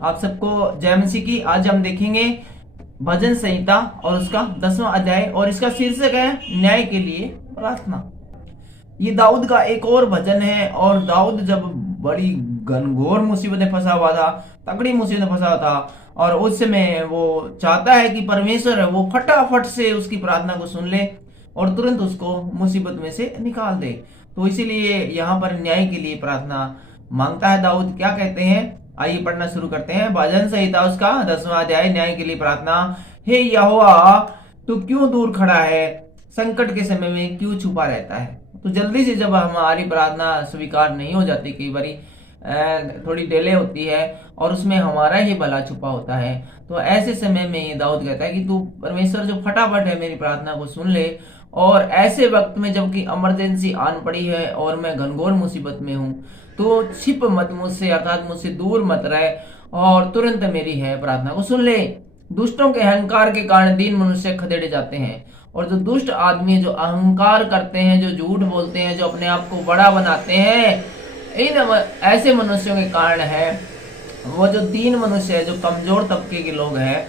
आप सबको जय मसीह की। आज हम देखेंगे भजन संहिता और उसका 10वां अध्याय और इसका शीर्षक है न्याय के लिए प्रार्थना। ये दाऊद का एक और भजन है और दाऊद जब बड़ी घनघोर मुसीबत में फंसा हुआ था, तगड़ी मुसीबत में फंसा हुआ था, और उस समय वो चाहता है कि परमेश्वर है वो फटाफट से उसकी प्रार्थना को सुन ले और तुरंत उसको मुसीबत में से निकाल दे। तो इसीलिए यहाँ पर न्याय के लिए प्रार्थना मांगता है दाऊद। क्या कहते हैं, आइए पढ़ना शुरू करते हैं। भजन संहिता उसका 10वां अध्याय, न्याय के लिए प्रार्थना। हे यहोवा, तू क्यों दूर खड़ा है, संकट के समय में क्यों छुपा रहता है। तो जल्दी से जब हमारी प्रार्थना स्वीकार नहीं हो जाती, कई बारी थोड़ी डिले होती है और उसमें हमारा ही भला छुपा होता है, तो ऐसे समय में ये दाऊद कहता है कि तू परमेश्वर जो फटाफट है मेरी प्रार्थना को सुन ले। और ऐसे वक्त में जबकि इमरजेंसी आन पड़ी है और मैं घनघोर मुसीबत में हूँ, तो छिप मत मुझसे, अर्थात मुझसे दूर मत रहे और तुरंत मेरी है प्रार्थना को सुन ले। दुष्टों के अहंकार के कारण दीन मनुष्य खदेड़े जाते हैं, और जो दुष्ट आदमी जो अहंकार करते हैं, जो झूठ बोलते हैं, जो अपने आप को बड़ा बनाते हैं, इन ऐसे मनुष्यों के कारण है वो जो दीन मनुष्य है, जो कमजोर तबके के लोग हैं,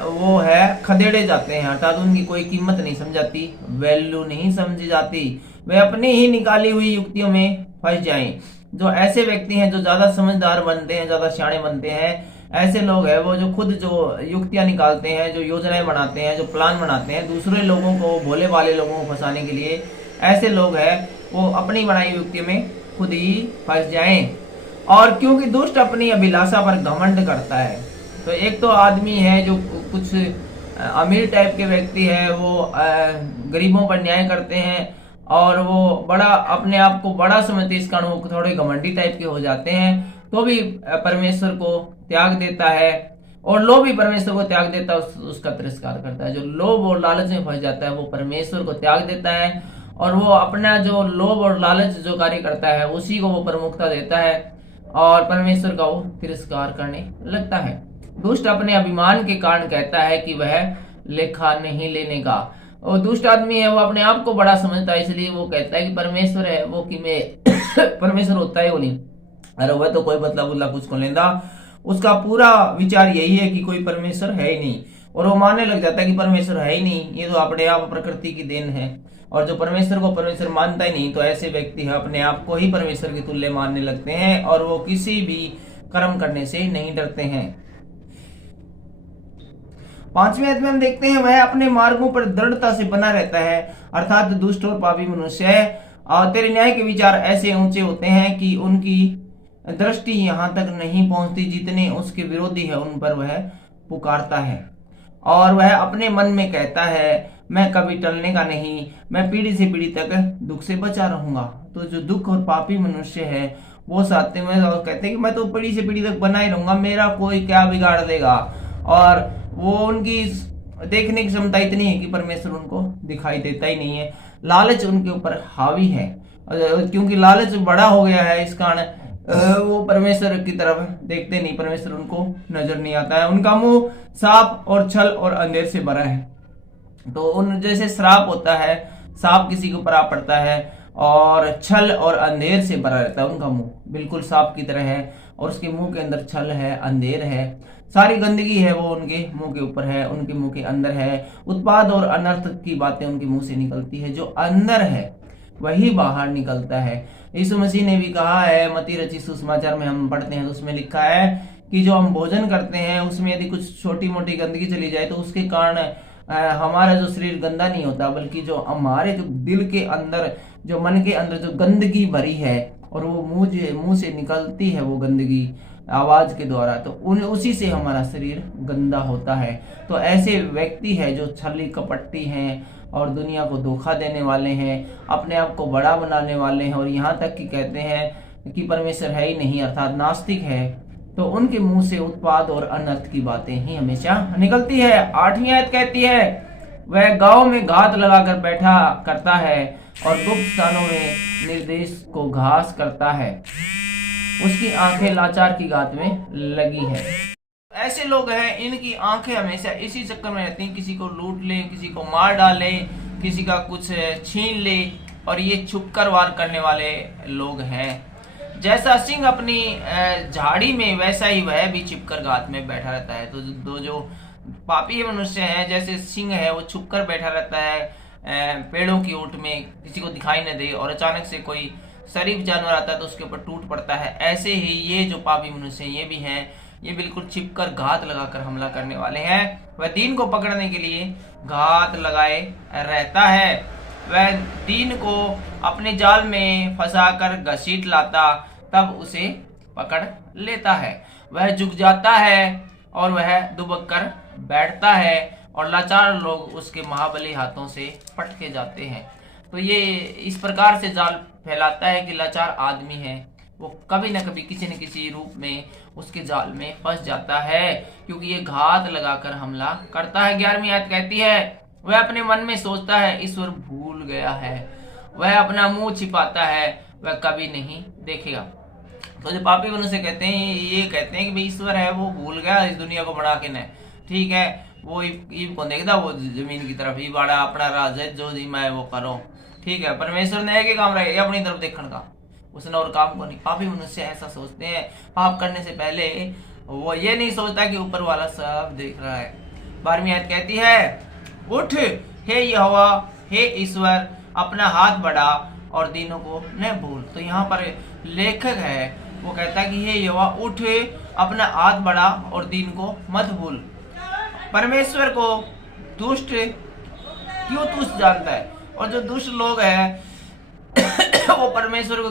वो है खदेड़े जाते हैं, अर्थात उनकी कोई कीमत नहीं समझाती, वैल्यू नहीं समझी जाती, वे अपनी ही निकाली हुई युक्तियों में फंस जाएं। जो ऐसे व्यक्ति हैं जो ज्यादा समझदार बनते हैं, ज्यादा सियाणे बनते हैं, ऐसे लोग हैं वो जो खुद जो युक्तियां निकालते हैं, जो योजनाएं बनाते हैं, जो प्लान बनाते हैं दूसरे लोगों को, भोले भाले लोगों को फंसाने के लिए, ऐसे लोग हैं वो अपनी बनाई युक्तियों में खुद ही फंस जाएं। और क्योंकि दुष्ट अपनी अभिलाषा पर घमंड करता है। तो एक तो आदमी है जो कुछ अमीर टाइप के व्यक्ति है, वो गरीबों पर न्याय करते हैं और वो बड़ा अपने आप को बड़ा समझते, इस कारण वो थोड़े घमंडी टाइप के हो जाते हैं, तो भी परमेश्वर को त्याग देता है। और लोभ भी परमेश्वर को त्याग देता है, उसका तिरस्कार करता है। जो लोभ और लालच में फंस जाता है वो परमेश्वर को त्याग देता है, और वो अपना जो लोभ और लालच जो कार्य करता है उसी को वो प्रमुखता देता है और परमेश्वर का वो तिरस्कार करने लगता है। दुष्ट अपने अभिमान के कारण कहता है कि वह लेखा नहीं लेने का। और दुष्ट आदमी है वो अपने आप को बड़ा समझता है, इसलिए वो कहता है कि परमेश्वर है वो कि मैं परमेश्वर होता है वो नहीं, अरे वह तो कोई बदला बुदला कुछ को लेंदा। उसका पूरा विचार यही है कि कोई परमेश्वर है ही नहीं, और वो मानने लग जाता है कि परमेश्वर है ही नहीं, ये तो अपने आप प्रकृति की देन है। और जो परमेश्वर को परमेश्वर मानता ही नहीं, तो ऐसे व्यक्ति है अपने आप को ही परमेश्वर की तुल्य मानने लगते हैं और वो किसी भी कर्म करने से नहीं डरते हैं। 5वें अध्याय में हम देखते हैं वह अपने मार्गों पर दृढ़ता से बना रहता है, अर्थात दुष्ट और पापी मनुष्य है। तेरे न्याय के विचार ऐसे ऊंचे होते हैं कि उनकी दृष्टि यहाँ तक नहीं पहुंचती, जितने उसके विरोधी है उन पर वह पुकारता है। और वह अपने मन में कहता है मैं कभी टलने का नहीं, मैं पीढ़ी से पीढ़ी तक दुख से बचा रहूंगा। तो जो दुख और पापी मनुष्य है वो साथ में कहते हैं कि मैं तो पीढ़ी से पीढ़ी तक बना ही रहूंगा, मेरा कोई क्या बिगाड़ देगा। और वो उनकी देखने की क्षमता इतनी है कि परमेश्वर उनको दिखाई देता ही नहीं है। लालच उनके ऊपर हावी है, क्योंकि लालच बड़ा हो गया है, इस कारण वो परमेश्वर की तरफ देखते नहीं, परमेश्वर उनको नजर नहीं आता है। उनका मुंह सांप और छल और अंधेर से भरा है। तो उन जैसे श्राप होता है, सांप किसी के ऊपर आ पड़ता है, और छल और अंधेर से भरा रहता है उनका मुंह, बिल्कुल सांप की तरह है, और उसके मुंह के अंदर छल है, अंधेर है, सारी गंदगी है वो उनके मुंह के ऊपर है, उनके मुंह के अंदर है। उत्पाद और अनर्थ की बातें उनके मुंह से निकलती है, जो अंदर है वही बाहर निकलता है। यीशु मसीह ने भी कहा है, मत्ती रचित सुसमाचार में हम पढ़ते हैं तो उसमें लिखा है कि जो हम भोजन करते हैं उसमें यदि कुछ छोटी मोटी गंदगी चली जाए तो उसके कारण हमारा जो शरीर गंदा नहीं होता, बल्कि जो हमारे जो दिल के अंदर, जो मन के अंदर जो गंदगी भरी है और वो मुंह से निकलती है वो गंदगी आवाज के द्वारा, तो उसी से हमारा शरीर गंदा होता है। तो ऐसे व्यक्ति है जो छली कपटी हैं और दुनिया को धोखा देने वाले हैं, अपने आप को बड़ा बनाने वाले हैं, और यहाँ तक कि कहते हैं कि परमेश्वर है ही नहीं, अर्थात नास्तिक है, तो उनके मुंह से उत्पाद और अनर्थ की बातें ही हमेशा निकलती है। 8वीं आयत कहती है वह गांव में घात लगाकर बैठा करता है और गुप्त स्थानों में निर्देश को घास करता है, उसकी आंखें लाचार की घात में लगी है। ऐसे लोग हैं, इनकी आंखें हमेशा इसी चक्कर में रहती हैं, किसी को लूट ले, किसी को मार डाले, किसी का कुछ छीन ले, और ये छुपकर वार करने वाले लोग हैं। जैसा सिंह अपनी झाड़ी में, वैसा ही वह भी छिपकर गात में बैठा रहता है। तो जो पापी मनुष्य है, जैसे सिंह है वो छुपकर बैठा रहता है पेड़ों की ओट में, किसी को दिखाई न दे, और अचानक से कोई शरीफ जानवर आता है तो उसके ऊपर टूट पड़ता है, ऐसे ही ये जो पापी मनुष्य ये भी हैं, ये बिल्कुल छिपकर घात लगाकर हमला करने वाले हैं। वह दीन को पकड़ने के लिए घात लगाए रहता है। वह दीन को अपने जाल में फंसाकर घसीट लाता, तब उसे पकड़ लेता है। वह झुक जाता है और वह दुबक कर बैठता है, और लाचार लोग उसके महाबली हाथों से पटके जाते हैं। तो ये इस प्रकार से जाल फैलाता है कि लाचार आदमी है वो कभी न कभी किसी न किसी रूप में उसके जाल में फंस जाता है, क्योंकि ये घात लगाकर हमला करता है। 11वीं आयत कहती है, वह अपने मन में सोचता है ईश्वर भूल गया है, वह अपना मुंह छिपाता है, वह कभी नहीं देखेगा। तो जो पापी मनुष्य कहते हैं, ये कहते हैं कि भाई ईश्वर है वो भूल गया इस दुनिया को बना के न, ठीक है, वो कौन देखता, वो जमीन की तरफ ही बड़ा अपना राज है, जो जी मैं वो करो, ठीक है। परमेश्वर ने एक काम रहे अपनी तरफ देखने का, उसने और काम को नहीं। पापी मनुष्य ऐसा सोचते हैं, पाप करने से पहले वो ये नहीं सोचता कि ऊपर वाला सब देख रहा है। 12वीं आयत कहती है, उठ हे यहोवा, हे ईश्वर, अपना हाथ बढ़ा और दीनों को न भूल। तो यहाँ पर लेखक है वो कहता है कि हे यहोवा उठ, अपना हाथ बढ़ा और दीन को मत भूल। परमेश्वर को दुष्ट क्यों तुच्छ जानता है, और जो दुष्ट लोग हैं वो परमेश्वर को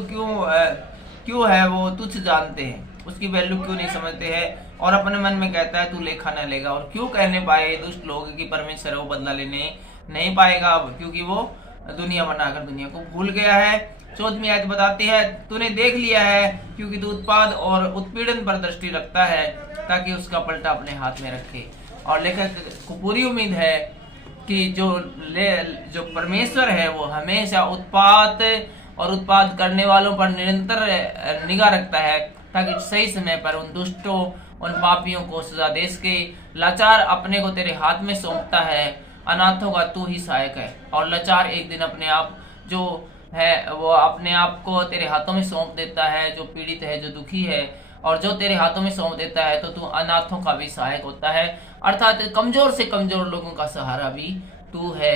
क्यों है वो तुच्छ जानते हैं, उसकी वैल्यू क्यों नहीं समझते हैं, और अपने मन में कहता है तू लेखा न लेगा। और क्यों कहने पाए दुष्ट लोग कि परमेश्वर वो बदला लेने नहीं पाएगा, क्योंकि वो दुनिया बनाकर दुनिया को भूल गया है। 14वीं आयत बताती है, तूने देख लिया है क्योंकि तू उत्पाद और उत्पीड़न पर दृष्टि रखता है, ताकि उसका पलटा अपने हाथ में रखे। और लेखक को पूरी उम्मीद है कि जो परमेश्वर है वो हमेशा उत्पाद करने वालों पर निरंतर निगाह रखता है, ताकि सही समय पर उन दुष्टों, उन पापियों को सजा दे सके। लाचार अपने को तेरे हाथ में सौंपता है, अनाथों का तू ही सहायक है। और लाचार एक दिन अपने आप जो है वो अपने आप को तेरे हाथों में सौंप देता है, जो पीड़ित है, जो दुखी है, और जो तेरे हाथों में सौंप देता है तो तू अनाथों का भी सहायक होता है, अर्थात कमजोर से कमजोर लोगों का सहारा भी तू है।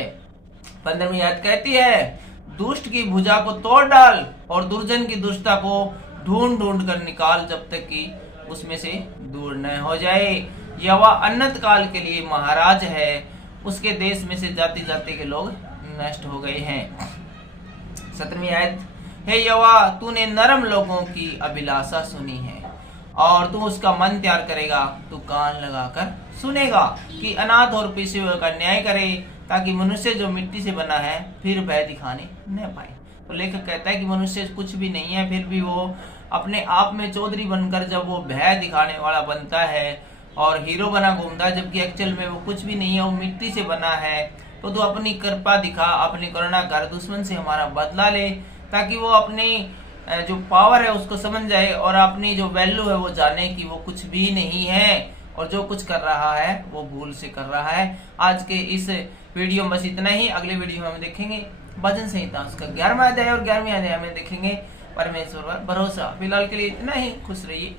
15वीं आयत कहती है, दुष्ट की भुजा को तोड़ डाल और दुर्जन की दुष्टता को ढूंढ ढूंढ कर निकाल, जब तक कि उसमें से दूर न हो जाए। यहोवा अनंत काल के लिए महाराज है, उसके देश में से जाति जाति के लोग नष्ट हो गए हैं। 17वीं आयत, हे यहोवा, तूने नरम लोगों की अभिलाषा सुनी है और तू उसका मन तैयार करेगा, तू कान लगाकर सुनेगा कि अनाथ और पिछड़े हुए का न्याय करे, ताकि मनुष्य जो मिट्टी से बना है फिर भय दिखाने न पाए। तो लेखक कहता है कि मनुष्य कुछ भी नहीं है, फिर भी वो अपने आप में चौधरी बनकर जब वो भय दिखाने वाला बनता है और हीरो बना घूमता है, जबकि एक्चुअल में वो कुछ भी नहीं है, वो मिट्टी से बना है। तो तू अपनी कृपा दिखा, अपनी करुणा कर, दुश्मन से हमारा बदला ले, ताकि वो अपनी जो पावर है उसको समझ जाए और अपनी जो वैल्यू है वो जाने कि वो कुछ भी नहीं है और जो कुछ कर रहा है वो भूल से कर रहा है। आज के इस वीडियो में बस इतना ही। अगले वीडियो में हम देखेंगे भजन संहिता उसका 11वां अध्याय और 11वीं अध्याय में देखेंगे परमेश्वर पर भरोसा। फिलहाल के लिए इतना ही। खुश रहिए।